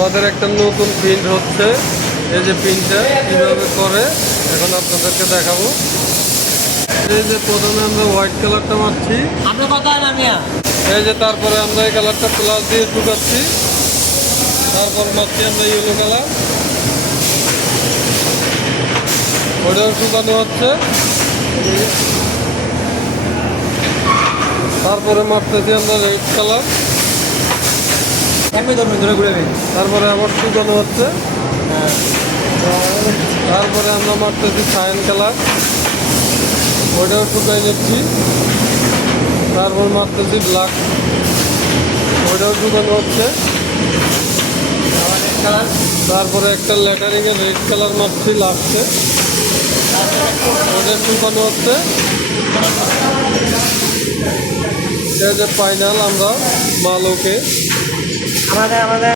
আমাদের একটা নতুন প্রিন্ট হচ্ছে। এই যে প্রিন্টটা কীভাবে করে এখন আপনাদেরকে দেখাবো। এই যে প্রথমে আমরা হোয়াইট কালারটা মারছি, আপনার কথা নামিয়া এই যে তারপরে আমরা এই কালারটা প্লাস দিয়ে শুকাচ্ছি, তারপর মারছি আমরা ইয়েলো কালার, ওটাও শুকানো হচ্ছে। তারপরে মারতেছি আমরা রেড কালার, এমনি ধরুন ধরে ঘুরে তারপরে আবার শুকানো হচ্ছে। হ্যাঁ তারপরে আমরা মারতেছি সায়ান কালার, ওইটাও শুকাই নিচ্ছি। তারপর মারতেছি ব্ল্যাক, ওইটাও শুকানো হচ্ছে। কালার তারপরে একটা লেটারিংয়ে রেড কালার মারছি লাস্টে, ওটা শুকানো হচ্ছে। এই যে ফাইনাল আমরা মাল ওকে। আমাদের